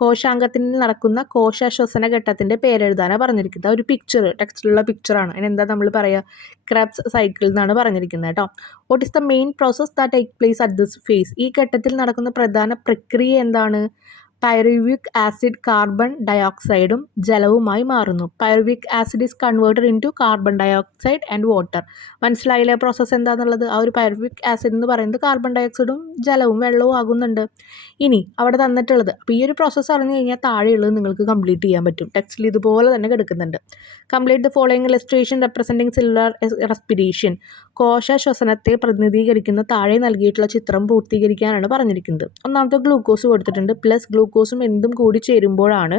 കോശാംഗത്തിൽ നടക്കുന്ന കോശശ്വസന ഘട്ടത്തിൻ്റെ പേരെഴുതാനാണ് പറഞ്ഞിരിക്കുന്നത്. ഒരു പിക്ചർ, ടെക്സ്റ്റിലുള്ള പിക്ചറാണ്. അതിനെന്താ നമ്മൾ പറയുക? ക്രെബ്സ് സൈക്കിൾ എന്നാണ് പറഞ്ഞിരിക്കുന്നത് കേട്ടോ. What is the main process that take place at this phase? ഈ ഘട്ടത്തിൽ നടക്കുന്ന പ്രധാന പ്രക്രിയ എന്താണ്? പൈറുവിക് ആസിഡ് കാർബൺ ഡയോക്സൈഡും ജലവുമായി മാറുന്നു. Pyruvic acid is converted into carbon dioxide and water. മനസ്സിലായില്ലേ പ്രോസസ്സ് എന്താണെന്നുള്ളത്? ആ ഒരു പൈറുവിക് ആസിഡ് എന്ന് പറയുന്നത് കാർബൺ ഡയോക്സൈഡും ജലവും വെള്ളവും ആകുന്നുണ്ട്. ഇനി അവിടെ തന്നിട്ടുള്ളത്, അപ്പോൾ ഈ ഒരു പ്രോസസ്സ് അറിഞ്ഞു കഴിഞ്ഞാൽ താഴെയുള്ളത് നിങ്ങൾക്ക് കംപ്ലീറ്റ് ചെയ്യാൻ പറ്റും. ടെക്സ്റ്റിൽ ഇതുപോലെ തന്നെ കിടക്കുന്നുണ്ട്. Complete the following illustration representing cellular respiration. കോശ ശ്വസനത്തെ പ്രതിനിധീകരിക്കുന്ന താഴെ നൽകിയിട്ടുള്ള ചിത്രം പൂർത്തീകരിക്കാനാണ് പറഞ്ഞിരിക്കുന്നത്. ഒന്നാമത്തെ ഗ്ലൂക്കോസ് കൊടുത്തിട്ടുണ്ട്. പ്ലസ് ഗ്ലൂക്കോസും എന്തും കൂടി ചേരുമ്പോഴാണ്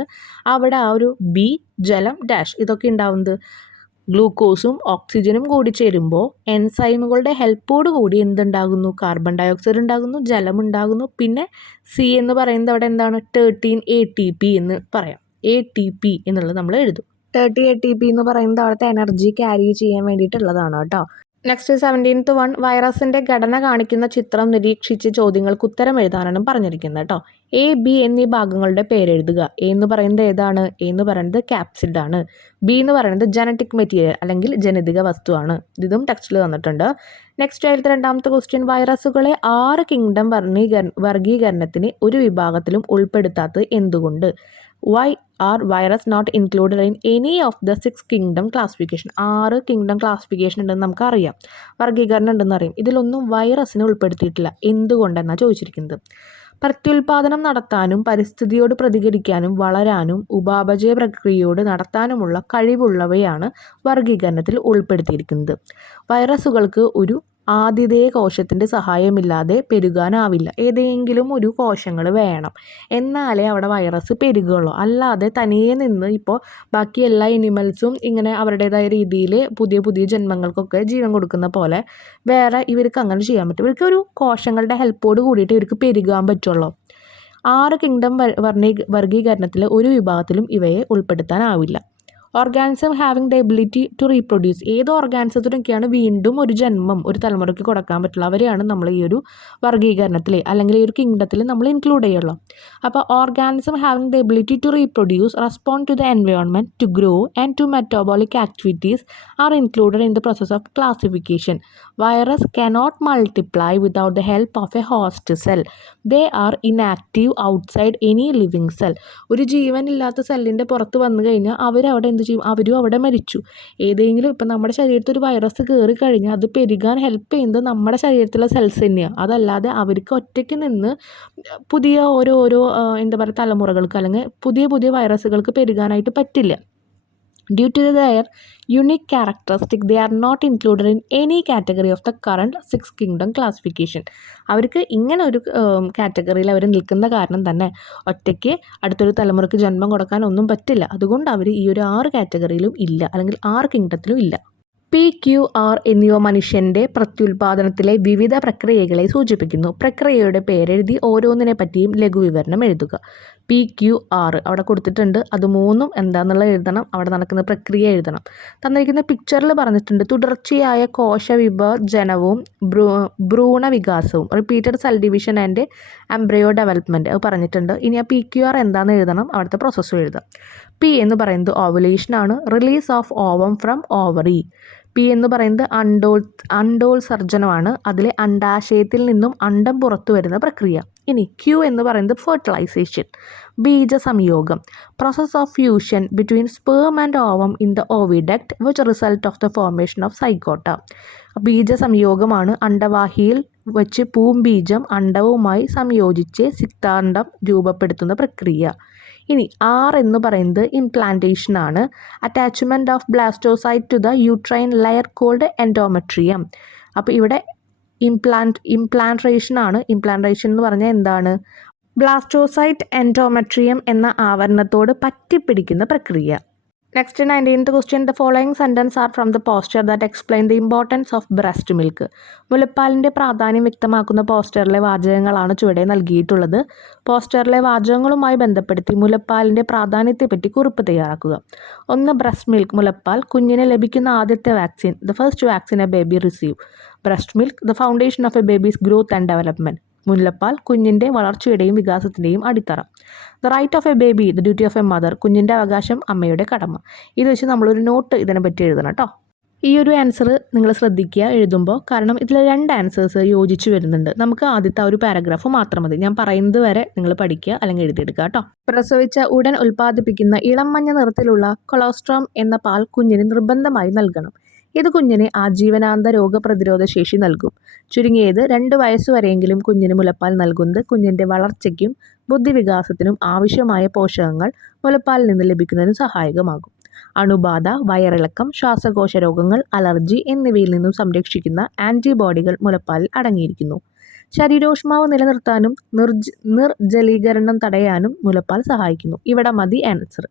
അവിടെ ആ ഒരു ബി, ജലം, ഡാഷ് ഇതൊക്കെ ഉണ്ടാവുന്നത്. ഗ്ലൂക്കോസും ഓക്സിജനും കൂടി ചേരുമ്പോൾ എൻസൈമുകളുടെ ഹെൽപ്പോട് കൂടി എന്തുണ്ടാകുന്നു? കാർബൺ ഡയോക്സൈഡ് ഉണ്ടാകുന്നു, ജലം ഉണ്ടാകുന്നു. പിന്നെ സി എന്ന് പറയുന്നത് അവിടെ എന്താണ്? 13 ATP എന്ന് പറയാം. ATP എന്നുള്ളത് നമ്മൾ എഴുതും. 30 ATP എന്ന് പറയുന്നത് അവിടുത്തെ എനർജി ക്യാരി ചെയ്യാൻ വേണ്ടിയിട്ടുള്ളതാണ് കേട്ടോ. നെക്സ്റ്റ് 17th വൺ, വൈറസിൻ്റെ ഘടന കാണിക്കുന്ന ചിത്രം നിരീക്ഷിച്ച് ചോദ്യങ്ങൾക്ക് ഉത്തരം എഴുതാനാണ് പറഞ്ഞിരിക്കുന്നത് കേട്ടോ. എ, ബി എന്നീ ഭാഗങ്ങളുടെ പേരെഴുതുക. എ എന്ന് പറയുന്നത് ഏതാണ്? എ എന്ന് പറയുന്നത് ക്യാപ്സിഡാണ്. ബി എന്ന് പറയുന്നത് ജനറ്റിക് മെറ്റീരിയൽ അല്ലെങ്കിൽ ജനിതക വസ്തുവാണ്. ഇതും ടെക്സ്റ്റിൽ തന്നിട്ടുണ്ട്. നെക്സ്റ്റ് 2ാമത്തെ ക്വസ്റ്റ്യൻ, വൈറസുകളെ 6 കിങ്ഡം വർഗീകരണത്തിന് ഒരു വിഭാഗത്തിലും ഉൾപ്പെടുത്താത്തത് എന്തുകൊണ്ട്? Why are virus not included in any of the 6 kingdom classification? 6 kingdom classification ഉണ്ടെന്ന് നമുക്കറിയാം, വർഗീകരണം ഉണ്ടെന്ന് അറിയാം. ഇതിലൊന്നും വൈറസിനെ ഉൾപ്പെടുത്തിയിട്ടില്ല. എന്തുകൊണ്ടെന്നാണ് ചോദിച്ചിരിക്കുന്നത്. പ്രത്യുൽപാദനം നടത്താനും പരിസ്ഥിതിയോട് പ്രതികരിക്കാനും വളരാനും ഉപാപചയ പ്രക്രിയയോട് നടത്താനുമുള്ള കഴിവുള്ളവയാണ് വർഗീകരണത്തിൽ ഉൾപ്പെടുത്തിയിരിക്കുന്നത്. വൈറസുകൾക്ക് ഒരു ആതിഥേയ കോശത്തിൻ്റെ സഹായമില്ലാതെ പെരുകാനാവില്ല. ഏതെങ്കിലും ഒരു കോശങ്ങൾ വേണം, എന്നാലേ അവിടെ വൈറസ് പെരുകുള്ളൂ. അല്ലാതെ തനിയെ നിന്ന് ഇപ്പോൾ ബാക്കി എല്ലാ അനിമൽസും ഇങ്ങനെ അവരുടേതായ രീതിയിൽ പുതിയ പുതിയ ജന്മങ്ങൾക്കൊക്കെ ജീവൻ കൊടുക്കുന്ന പോലെ വേറെ ഇവർക്ക് അങ്ങനെ ചെയ്യാൻ പറ്റും. ഇവർക്ക് ഒരു കോശങ്ങളുടെ ഹെൽപ്പോട് കൂടിയിട്ട് ഇവർക്ക് പെരുകാൻ പറ്റുള്ളൂ. 6 കിങ്ഡം വർഗീകരണത്തിൽ ഒരു വിഭാഗത്തിലും ഇവയെ ഉൾപ്പെടുത്താനാവില്ല. Organism having the ability to reproduce. ഏത് ഓർഗാനിസത്തിനൊക്കെയാണ് വീണ്ടും ഒരു ജന്മം ഒരു തലമുറയ്ക്ക് കൊടുക്കാൻ പറ്റുള്ളൂ, അവരെയാണ് നമ്മൾ ഈ ഒരു വർഗീകരണത്തിൽ അല്ലെങ്കിൽ ഈ ഒരു കിങ്ഡത്തിൽ നമ്മൾ ഇൻക്ലൂഡ് ചെയ്യുള്ളൂ. അപ്പോൾ organism having the ability to reproduce, respond to the environment, to grow and to metabolic activities are included in the process of classification. Virus cannot multiply without the help of a host cell. They are inactive outside any living cell. ഒരു ജീവനില്ലാത്ത സെല്ലിൻ്റെ പുറത്ത് വന്നു കഴിഞ്ഞാൽ അവരവിടെ എന്ത് ചെയ്യും? അവരും അവിടെ മരിച്ചു. ഏതെങ്കിലും ഇപ്പം നമ്മുടെ ശരീരത്തിൽ ഒരു വൈറസ് കയറി കഴിഞ്ഞാൽ അത് പെരുകാൻ ഹെൽപ്പ് ചെയ്യുന്നത് നമ്മുടെ ശരീരത്തിലെ സെൽസ് തന്നെയാണ്. അതല്ലാതെ അവർക്ക് ഒറ്റയ്ക്ക് നിന്ന് പുതിയ ഓരോ എന്താ പറയുക തലമുറകൾക്ക് അല്ലെങ്കിൽ പുതിയ പുതിയ വൈറസുകൾക്ക് പെരുകാനായിട്ട് പറ്റില്ല. Due to their unique characteristic they are not included in any category of the current 6 kingdom classification. അവർക്ക് ഇങ്ങനെ ഒരു കാറ്റഗറിയിൽ അവർ നിൽക്കുന്ന കാരണം തന്നെ ഒറ്റയ്ക്ക് അടുത്തൊരു തലമുറയ്ക്ക് ജന്മം കൊടുക്കാൻ ഒന്നും പറ്റില്ല. അതുകൊണ്ട് അവർ ഈ ഒരു 6 കാറ്റഗറിയിലും ഇല്ല, അല്ലെങ്കിൽ 6 കിങ്ഡത്തിലും ഇല്ല. പി, ക്യു, ആർ എന്നിവ മനുഷ്യൻ്റെ പ്രത്യുൽപാദനത്തിലെ വിവിധ പ്രക്രിയകളെ സൂചിപ്പിക്കുന്നു. പ്രക്രിയയുടെ പേരെഴുതി ഓരോന്നിനെ പറ്റിയും ലഘുവിവരണം എഴുതുക. പി, ക്യു, ആർ അവിടെ കൊടുത്തിട്ടുണ്ട്. അത് മൂന്നും എന്താണെന്നുള്ളത് എഴുതണം. അവിടെ നടക്കുന്ന പ്രക്രിയ എഴുതണം. തന്നിരിക്കുന്ന പിക്ചറിൽ പറഞ്ഞിട്ടുണ്ട് തുടർച്ചയായ കോശവിഭജനവും ഭ്രൂണവികാസവും, repeated cell division and embryo development അത് പറഞ്ഞിട്ടുണ്ട്. ഇനി ആ പി, ക്യു, ആർ എന്താണെന്ന് എഴുതണം. അവിടുത്തെ പ്രോസസ്സും എഴുതാം. പി എന്ന് പറയുന്നത് ഓവുലേഷനാണ്, release of ovum from ovary. P എന്ന് പറയുന്നത് അണ്ടോത്സർജനമാണ്, അതിലെ അണ്ഡാശയത്തിൽ നിന്നും അണ്ടം പുറത്തു വരുന്ന പ്രക്രിയ. ഇനി ക്യു എന്ന് പറയുന്നത് ഫെർട്ടിലൈസേഷൻ, ബീജസംയോഗം, process of fusion between sperm and ovum in the oviduct which result of the formation of zygote. ബീജസംയോഗമാണ്, അണ്ടവാഹിയിൽ വെച്ച് പൂംബീജം അണ്ടവുമായി സംയോജിച്ച് സിക്താണ്ഡം രൂപപ്പെടുത്തുന്ന പ്രക്രിയ. ഇനി ആർ എന്ന് പറയുന്നത് ഇംപ്ലാന്റേഷൻ ആണ്, attachment of blastocyte to the uterine layer called endometrium. അപ്പോൾ ഇവിടെ ഇംപ്ലാന്റേഷൻ ആണ്. ഇംപ്ലാന്റേഷൻ എന്ന് പറഞ്ഞാൽ എന്താണ്? ബ്ലാസ്റ്റോസൈറ്റ് എൻഡോമെട്രിയം എന്ന ആവരണത്തോട് പറ്റിപ്പിടിക്കുന്ന പ്രക്രിയ. Next 19th question. The following sentence are from the poster that explain the importance of breast milk. മുലപ്പാലിൻ്റെ പ്രാധാന്യം വ്യക്തമാക്കുന്ന പോസ്റ്ററിലെ വാചകങ്ങളാണ് ചുവടെ നൽകിയിട്ടുള്ളത്. പോസ്റ്ററിലെ വാചകങ്ങളുമായി ബന്ധപ്പെടുത്തി മുലപ്പാലിൻ്റെ പ്രാധാന്യത്തെപ്പറ്റി കുറിപ്പ് തയ്യാറാക്കുക. 1. ബ്രസ്റ്റ് മിൽക്ക്, മുലപ്പാൽ കുഞ്ഞിന് ലഭിക്കുന്ന ആദ്യത്തെ vaccine, the first vaccine a baby receive. Breast milk the foundation of a baby's growth and development. മുലപ്പാൽ കുഞ്ഞിൻ്റെ വളർച്ചയുടെയും വികാസത്തിൻ്റെയും അടിത്തറ. The right of a baby the duty of a mother, കുഞ്ഞിൻ്റെ അവകാശം അമ്മയുടെ കടമ. ഇത് വെച്ച് നമ്മളൊരു നോട്ട് ഇതിനെ പറ്റി എഴുതണം കേട്ടോ. ഈ ഒരു ആൻസർ നിങ്ങൾ ശ്രദ്ധിക്കുക എഴുതുമ്പോൾ, കാരണം ഇതിൽ 2 ആൻസേഴ്സ് യോജിച്ച് വരുന്നുണ്ട്. നമുക്ക് ആദ്യത്തെ ഒരു പാരഗ്രാഫ് മാത്രം മതി. ഞാൻ പറയുന്നത് വരെ നിങ്ങൾ പഠിക്കുക അല്ലെങ്കിൽ എഴുതിയെടുക്കുക കേട്ടോ. പ്രസവിച്ച ഉടൻ ഉൽപ്പാദിപ്പിക്കുന്ന ഇളം മഞ്ഞ നിറത്തിലുള്ള കൊളോസ്ട്രോം എന്ന പാൽ കുഞ്ഞിന് നിർബന്ധമായി നൽകണം. ഇത് കുഞ്ഞിന് ആജീവനാന്ത രോഗപ്രതിരോധ ശേഷി നൽകും. ചുരുങ്ങിയത് 2 വയസ്സുവരെയെങ്കിലും കുഞ്ഞിന് മുലപ്പാൽ നൽകുന്നത് കുഞ്ഞിൻ്റെ വളർച്ചയ്ക്കും ബുദ്ധിവികാസത്തിനും ആവശ്യമായ പോഷകങ്ങൾ മുലപ്പാലിൽ നിന്ന് ലഭിക്കുന്നതിന് സഹായകമാകും. അണുബാധ, വയറിളക്കം, ശ്വാസകോശ രോഗങ്ങൾ, അലർജി എന്നിവയിൽ നിന്നും സംരക്ഷിക്കുന്ന ആൻറ്റിബോഡികൾ മുലപ്പാലിൽ അടങ്ങിയിരിക്കുന്നു. ശരീരോഷ്മാവ് നിലനിർത്താനും നിർജ്ജലീകരണം തടയാനും മുലപ്പാൽ സഹായിക്കുന്നു. ഇവിടെ മതി ആൻസർ.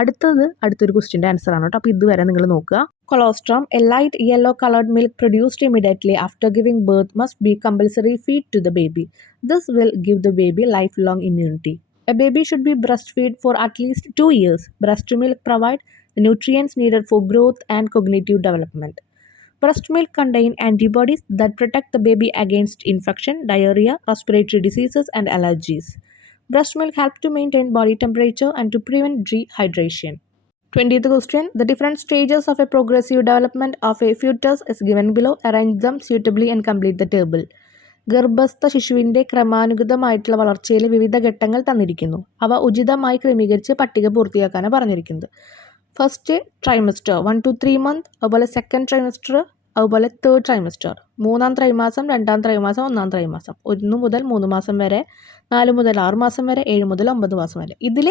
അടുത്തൊരു ക്വസ്റ്റ്യൻ്റെ ആൻസർ ആണ് കേട്ടോ. അപ്പോൾ ഇതുവരെ നിങ്ങൾ നോക്കുക. Colostrum, a light yellow coloured milk produced immediately after giving birth must be compulsory feed to the baby. This will give the baby life long immunity. A baby should be breastfed for at least 2 years. Breast milk provide the nutrients needed for growth and cognitive development. Breast milk contain antibodies that protect the baby against infection, diarrhea, respiratory diseases, and allergies. Breast milk helps to maintain body temperature and to prevent dehydration. 20th question. The different stages of a progressive development of a fetus is given below. Arrange them suitably and complete the table. ഗർഭസ്ഥ ശിശുവിൻ്റെ ക്രമാനുഗതമായിട്ടുള്ള വളർച്ചയിലെ വിവിധ ഘട്ടങ്ങൾ തന്നിരിക്കുന്നു. അവ ഉചിതമായി ക്രമീകരിച്ച് പട്ടിക പൂർത്തിയാക്കാനാണ് പറഞ്ഞിരിക്കുന്നത്. ഫസ്റ്റ് ട്രൈമസ്റ്റർ 1 to 3 month, അതുപോലെ സെക്കൻഡ് ട്രൈമസ്റ്റർ, അതുപോലെ തേർഡ് ട്രൈമസ്റ്റർ, 3-ാം ത്രൈമാസം, 2-ാം ത്രൈമാസം, 1-ാം ത്രൈമാസം, 1 മുതൽ 3 മാസം വരെ, 4 മുതൽ 6 മാസം വരെ, 7 മുതൽ 9 മാസം വരെ. ഇതിൽ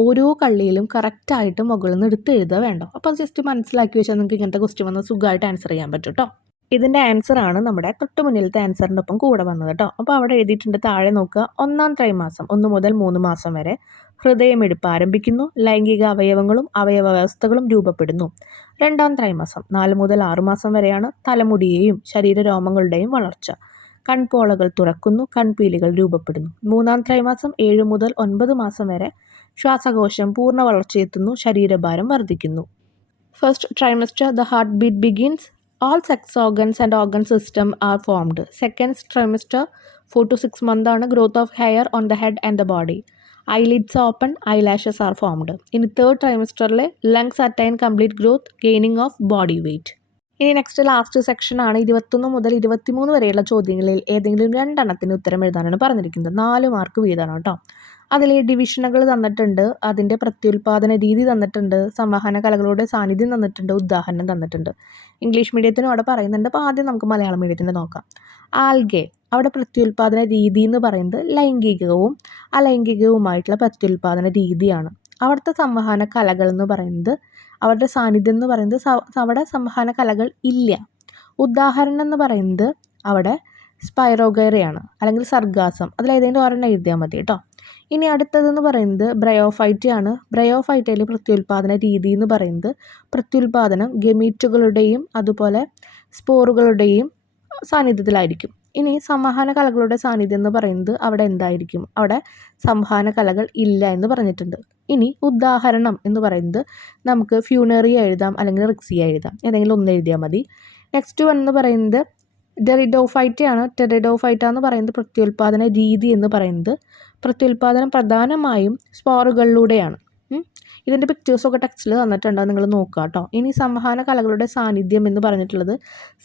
ഓരോ കള്ളിയിലും കറക്റ്റായിട്ട് മുകളിൽ നിന്ന് എടുത്ത് എഴുതുക വേണ്ടോ. അപ്പോൾ ജസ്റ്റ് മനസ്സിലാക്കി വെച്ചാൽ നിങ്ങൾക്ക് ഇങ്ങനത്തെ ക്വസ്റ്റ്യൻ വന്നാൽ സുഖമായിട്ട് ആൻസർ ചെയ്യാൻ പറ്റും കേട്ടോ. ഇതിൻ്റെ ആൻസറാണ് നമ്മുടെ തൊട്ട് മുന്നിലത്തെ ആൻസറിൻ്റെ ഒപ്പം കൂടെ വന്നത് കേട്ടോ. അപ്പോൾ അവിടെ എഴുതിയിട്ടുണ്ട്, താഴെ നോക്കുക. 1-ാം ത്രൈമാസം 1 മുതൽ 3 മാസം വരെ ഹൃദയമെടുപ്പ് ആരംഭിക്കുന്നു. ലൈംഗിക അവയവങ്ങളും അവയവ വ്യവസ്ഥകളും രൂപപ്പെടുന്നു. 2-ാം ത്രൈമാസം 4 മുതൽ 6 മാസം വരെയാണ് തലമുടിയെയും ശരീരരോമങ്ങളുടെയും വളർച്ച. കൺപോളകൾ തുറക്കുന്നു, കൺപീലികൾ രൂപപ്പെടുന്നു. 3-ാം ത്രൈമാസം 7 മുതൽ 9 മാസം വരെ ശ്വാസകോശം പൂർണ്ണ വളർച്ചയെത്തുന്നു, ശരീരഭാരം വർദ്ധിക്കുന്നു. First trimester the heart beat begins. All sex organs and organ system are formed. Second trimester 4 to 6 months ആണ്. Growth of hair on the head and the body. Eyelids open, eyelashes are formed. ഇനി third ട്രൈമസ്റ്ററിൽ lungs attain complete growth, gaining of body weight. ഇനി next last section ആണ്. 21 മുതൽ 23 വരെയുള്ള ചോദ്യങ്ങളിൽ ഏതെങ്കിലും 2 എണ്ണത്തിന് ഉത്തരം എഴുതാനാണ് പറഞ്ഞിരിക്കുന്നത്. 4 മാർക്ക് വീതമാണ് കേട്ടോ. അതിൽ ഡിവിഷനുകൾ തന്നിട്ടുണ്ട്, അതിൻ്റെ പ്രത്യുൽപാദന രീതി തന്നിട്ടുണ്ട്, സംവഹന കലകളുടെ സാന്നിധ്യം തന്നിട്ടുണ്ട്, ഉദാഹരണം തന്നിട്ടുണ്ട്. ഇംഗ്ലീഷ് മീഡിയത്തിനും അവിടെ പറയുന്നുണ്ട്. അപ്പോൾ ആദ്യം നമുക്ക് മലയാളം മീഡിയത്തിൻ്റെ നോക്കാം. ആൽഗെ, അവിടെ പ്രത്യുൽപാദന രീതി എന്ന് പറയുന്നത് ലൈംഗികവും അലൈംഗികവുമായിട്ടുള്ള പ്രത്യുൽപാദന രീതിയാണ്. അവിടുത്തെ സംവഹന കലകൾ എന്ന് പറയുന്നത്, അവരുടെ സാന്നിധ്യം എന്ന് പറയുന്നത് അവിടെ സംവഹന കലകൾ ഇല്ല. ഉദാഹരണം എന്ന് പറയുന്നത് അവിടെ സ്പൈറോഗൈറയാണ് അല്ലെങ്കിൽ സർഗാസം. അതിലേതെങ്കിലും ഒരെണ്ണം എഴുതിയാൽ മതി കേട്ടോ. ഇനി അടുത്തതെന്ന് പറയുന്നത് ബ്രയോഫൈറ്റ ആണ്. ബ്രയോഫൈറ്റയിൽ പ്രത്യുൽപാദന രീതി എന്ന് പറയുന്നത് പ്രത്യുൽപാദനം ഗമീറ്റുകളുടെയും അതുപോലെ സ്പോറുകളുടെയും സാന്നിധ്യത്തിലായിരിക്കും. ഇനി സംവഹന കലകളുടെ സാന്നിധ്യം എന്ന് പറയുന്നത് അവിടെ എന്തായിരിക്കും? അവിടെ സംവഹന കലകൾ ഇല്ല എന്ന് പറഞ്ഞിട്ടുണ്ട്. ഇനി ഉദാഹരണം എന്ന് പറയുന്നത് നമുക്ക് ഫ്യൂണറിയ എഴുതാം അല്ലെങ്കിൽ റിക്സിയ എഴുതാം. ഏതെങ്കിലും ഒന്ന് എഴുതിയാൽ മതി. നെക്സ്റ്റ് വൺ എന്ന് പറയുന്നത് ടെറിഡോഫൈറ്റ ആണ്. ടെറിഡോഫൈറ്റ എന്ന് പറയുന്നത് പ്രത്യുൽപാദന രീതി എന്ന് പറയുന്നത് പ്രത്യുൽപാദനം പ്രധാനമായും സ്പോറുകളിലൂടെയാണ്. ഇതിൻ്റെ പിക്ചേഴ്സൊക്കെ ടെക്സ്റ്റിൽ തന്നിട്ടുണ്ട്, നിങ്ങൾ നോക്കുക കേട്ടോ. ഇനി സംവഹന കലകളുടെ സാന്നിധ്യം എന്ന് പറഞ്ഞിട്ടുള്ളത്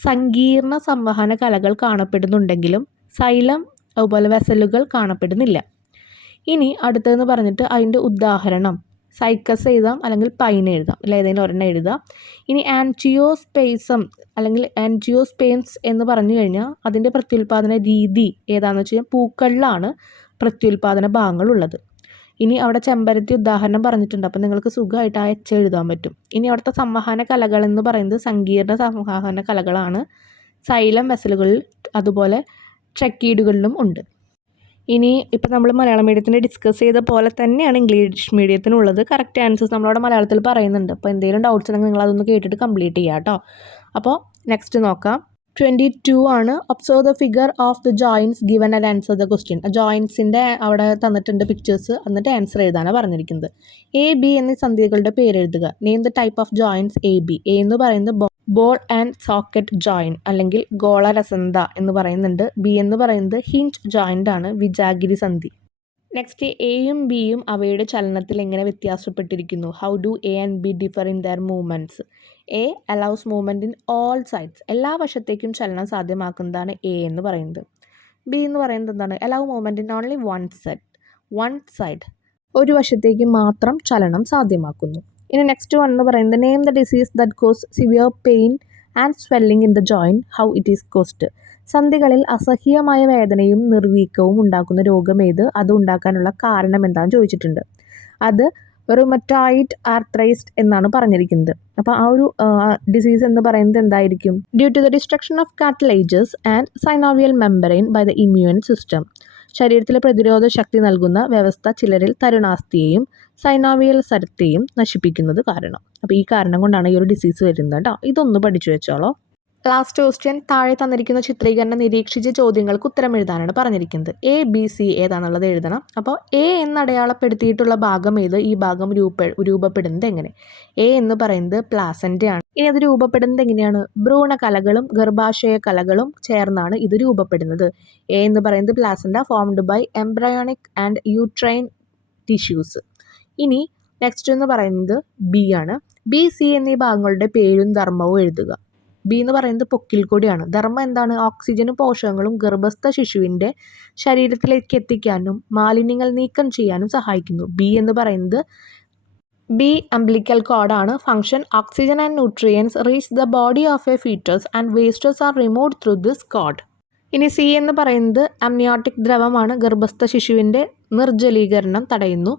സങ്കീർണ സംവഹന കലകൾ കാണപ്പെടുന്നുണ്ടെങ്കിലും സൈലം അതുപോലെ വെസലുകൾ കാണപ്പെടുന്നില്ല. ഇനി അടുത്തതെന്ന് പറഞ്ഞിട്ട് അതിൻ്റെ ഉദാഹരണം സൈക്കസ് എഴുതാം അല്ലെങ്കിൽ പൈൻ എഴുതാം, അല്ല ഏതെങ്കിലും ഒരെണ്ണം എഴുതാം. ഇനി ആൻജിയോസ്പേസം അല്ലെങ്കിൽ ആൻജിയോസ്പേംസ് എന്ന് പറഞ്ഞു കഴിഞ്ഞാൽ അതിൻ്റെ പ്രത്യുൽപാദന രീതി ഏതാണെന്ന് വെച്ച് കഴിഞ്ഞാൽ പൂക്കളിലാണ് പ്രത്യുൽപാദന ഭാഗങ്ങളുള്ളത്. ഇനി അവിടെ ചെമ്പരത്തി ഉദാഹരണം പറഞ്ഞിട്ടുണ്ട്, അപ്പോൾ നിങ്ങൾക്ക് സുഖമായിട്ട് ആ എച്ച് എഴുതാൻ പറ്റും. ഇനി അവിടുത്തെ സംവഹന കലകൾ എന്ന് പറയുന്നത് സങ്കീർണ സംവഹന കലകളാണ്. സൈലം വെസലുകളിൽ അതുപോലെ ട്രക്കീഡുകളിലും ഉണ്ട്. ഇനി ഇപ്പം നമ്മൾ മലയാളം മീഡിയത്തിന് ഡിസ്കസ് ചെയ്ത പോലെ തന്നെയാണ് ഇംഗ്ലീഷ് മീഡിയത്തിനുള്ളത്. കറക്റ്റ് ആൻസേഴ്സ് നമ്മളവിടെ മലയാളത്തിൽ പറയുന്നുണ്ട്. അപ്പോൾ എന്തെങ്കിലും ഡൗട്ട്സ് ഉണ്ടെങ്കിൽ നിങ്ങൾ അതൊന്ന് കേട്ടിട്ട് കംപ്ലീറ്റ് ചെയ്യുക കേട്ടോ. അപ്പോൾ നെക്സ്റ്റ് നോക്കാം. 22 ആണ്. Observe the figure of the joints given and answer the question. ജോയിൻസിൻ്റെ അവിടെ തന്നിട്ടുണ്ട് പിക്ചേഴ്സ്, എന്നിട്ട് ആൻസർ എഴുതാനാണ് പറഞ്ഞിരിക്കുന്നത്. എ ബി എന്നീ സന്ധികളുടെ പേര് എഴുതുക. Name the type of joints A B. A എന്ന് പറയുന്നത് ബോൾ ആൻഡ് സോക്കറ്റ് ജോയിൻ അല്ലെങ്കിൽ ഗോളരസന്ധ എന്ന് പറയുന്നുണ്ട്. ബി എന്ന് പറയുന്നത് ഹിഞ്ച് ജോയിൻ്റ് ആണ്, വിജാഗിരി സന്ധി. നെക്സ്റ്റ് എയും ബിയും അവയുടെ ചലനത്തിൽ എങ്ങനെ വ്യത്യാസപ്പെട്ടിരിക്കുന്നു. How do A and B differ in there movements. A allows movement in all sides. എല്ലാ വശത്തേക്കും ചലനം സാധ്യമാക്കുന്നതാണ് എ എന്ന് പറയുന്നത്. ബി എന്ന് പറയുന്നത് എന്താണ്? Allow movement in only one side. ഒരു വശത്തേക്ക് മാത്രം ചലനം സാധ്യമാക്കുന്നു. ഇനി നെക്സ്റ്റ് വൺ എന്ന് പറയുന്നത് name the disease that cause severe pain and swelling in the joint, how it is caused. സന്ധികളിൽ അസഹ്യമായ വേദനയും നിർവീക്കവും ഉണ്ടാക്കുന്ന രോഗമേത്, അത് ഉണ്ടാക്കാനുള്ള കാരണം എന്താണെന്ന് ചോദിച്ചിട്ടുണ്ട്. അത് റുമറ്റോയിഡ് ആർത്രൈറ്റിസ് എന്നാണ് പറഞ്ഞിരിക്കുന്നത്. അപ്പോൾ ആ ഒരു ഡിസീസ് എന്ന് പറയുന്നത് എന്തായിരിക്കും? Due to the destruction of cartilages and synovial membrane by the immune system. ശരീരത്തിലെ പ്രതിരോധ ശക്തി നൽകുന്ന വ്യവസ്ഥ ചിലരിൽ തരുണാസ്ഥിയെയും സൈനോവിയൽ സരത്തെയും നശിപ്പിക്കുന്നത് കാരണം. അപ്പോൾ ഈ കാരണം കൊണ്ടാണ് ഈ ഒരു ഡിസീസ് വരുന്നത് കേട്ടോ. ഇതൊന്ന് പഠിച്ചു വെച്ചോളോ. ലാസ്റ്റ് ക്വസ്റ്റ്യൻ താഴെ തന്നിരിക്കുന്ന ചിത്രീകരണം നിരീക്ഷിച്ച ചോദ്യങ്ങൾക്ക് ഉത്തരം എഴുതാനാണ് പറഞ്ഞിരിക്കുന്നത്. എ ബി സി ഏതാണെന്നുള്ളത് എഴുതണം. അപ്പോൾ എ എന്നടയാളപ്പെടുത്തിയിട്ടുള്ള ഭാഗം ഏത്? ഈ ഭാഗം രൂപപ്പെടുന്നത് എങ്ങനെ? എ എന്ന് പറയുന്നത് പ്ലാസൻ്റയാണ്. ഇനി അത് രൂപപ്പെടുന്നത് എങ്ങനെയാണ്? ഭ്രൂണകലകളും ഗർഭാശയ കലകളും ചേർന്നാണ് ഇത് രൂപപ്പെടുന്നത്. എ എന്ന് പറയുന്നത് placenta formed by embryonic and uterine tissues. ഇനി നെക്സ്റ്റ് എന്ന് പറയുന്നത് ബി ആണ്. ബി സി എന്നീ ഭാഗങ്ങളുടെ പേരും ധർമ്മവും എഴുതുക. ബി എന്ന് പറയുന്നത് പൊക്കിൽ കൊടിയാണ്. ധർമ്മം എന്താണ്? ഓക്സിജനും പോഷകങ്ങളും ഗർഭസ്ഥ ശിശുവിൻ്റെ ശരീരത്തിലേക്ക് എത്തിക്കാനും മാലിന്യങ്ങൾ നീക്കം ചെയ്യാനും സഹായിക്കുന്നു. ബി എന്ന് പറയുന്നത് ബി അംബ്ലിക്കൽ കോഡാണ്. Function oxygen and nutrients reach the body of A foetus and wastes are removed through this code. ഇനി സി എന്ന് പറയുന്നത് അമ്നിയോട്ടിക് ദ്രവമാണ്. ഗർഭസ്ഥ ശിശുവിൻ്റെ നിർജ്ജലീകരണം തടയുന്നു,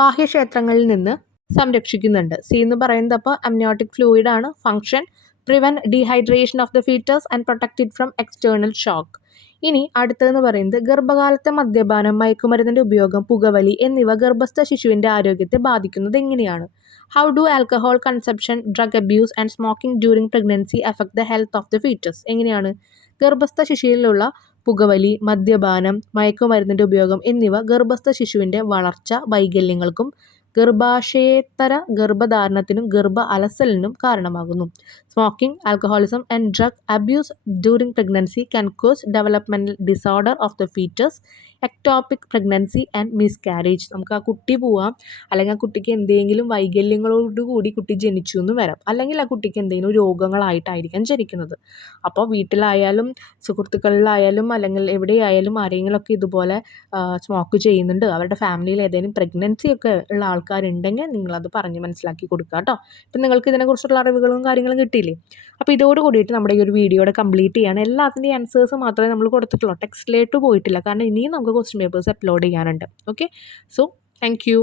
ബാഹ്യക്ഷേത്രങ്ങളിൽ നിന്ന് സംരക്ഷിക്കുന്നുണ്ട്. സി എന്ന് പറയുന്നത് അപ്പോൾ അമ്നിയോട്ടിക് ഫ്ലൂയിഡ് ആണ്. Function prevent dehydration of the foetus and protect it from external shock. ഇനി അടുത്തതെന്ന് പറയുന്നത് ഗർഭകാലത്തെ മദ്യപാനം, മയക്കുമരുന്നിൻ്റെ ഉപയോഗം, പുകവലി എന്നിവ ഗർഭസ്ഥ ശിശുവിൻ്റെ ആരോഗ്യത്തെ ബാധിക്കുന്നത് എങ്ങനെയാണ്? How do alcohol consumption, drug abuse and smoking during pregnancy affect the health of the foetus. എങ്ങനെയാണ്? ഗർഭസ്ഥ ശിശുവിലുള്ള പുകവലി, മദ്യപാനം, മയക്കുമരുന്നിൻ്റെ ഉപയോഗം എന്നിവ ഗർഭസ്ഥ ശിശുവിൻ്റെ വളർച്ച വൈകല്യങ്ങൾക്കും ഗർഭാശയേതര ഗർഭധാരണത്തിനും ഗർഭ അലസലിനും കാരണമാകുന്നു. Smoking, alcoholism and drug abuse during pregnancy can cause developmental disorder of the foetus, ectopic pregnancy and miscarriage. നമുക്ക് ആ കുട്ടി പോവാം, അല്ലെങ്കിൽ ആ കുട്ടിക്ക് എന്തെങ്കിലും വൈകല്യങ്ങളോടുകൂടി കുട്ടി ജനിച്ചു എന്ന് വരാം, അല്ലെങ്കിൽ ആ കുട്ടിക്ക് എന്തെങ്കിലും രോഗങ്ങളായിട്ടായിരിക്കാം ജനിക്കുന്നത്. അപ്പോൾ വീട്ടിലായാലും സുഹൃത്തുക്കളിലായാലും അല്ലെങ്കിൽ എവിടെയായാലും ആരെങ്കിലുമൊക്കെ ഇതുപോലെ സ്മോക്ക് ചെയ്യുന്നുണ്ട്, അവരുടെ ഫാമിലിയിൽ ഏതെങ്കിലും പ്രഗ്നൻസി ഒക്കെ ഉള്ള ആൾക്കാരുണ്ടെങ്കിൽ നിങ്ങളത് പറഞ്ഞ് മനസ്സിലാക്കി കൊടുക്കുക കേട്ടോ. ഇപ്പം നിങ്ങൾക്ക് ഇതിനെക്കുറിച്ചുള്ള അറിവുകളും കാര്യങ്ങളും കിട്ടിയില്ലേ? അപ്പോൾ ഇതോട് കൂടിയിട്ട് നമ്മുടെ ഈ ഒരു വീഡിയോയുടെ കംപ്ലീറ്റ് ചെയ്യാണ്. എല്ലാത്തിൻ്റെയും ആൻസേഴ്സ് മാത്രമേ നമ്മൾ കൊടുത്തിട്ടുള്ളൂ, ടെക്സ്റ്റിലേക്ക് പോയിട്ടില്ല. കാരണം ഇനിയും നമുക്ക് ക്വസ്റ്റ്യൻ പേപ്പേഴ്സ് അപ്ലോഡ് ചെയ്യാനുണ്ട്. Okay, so thank you.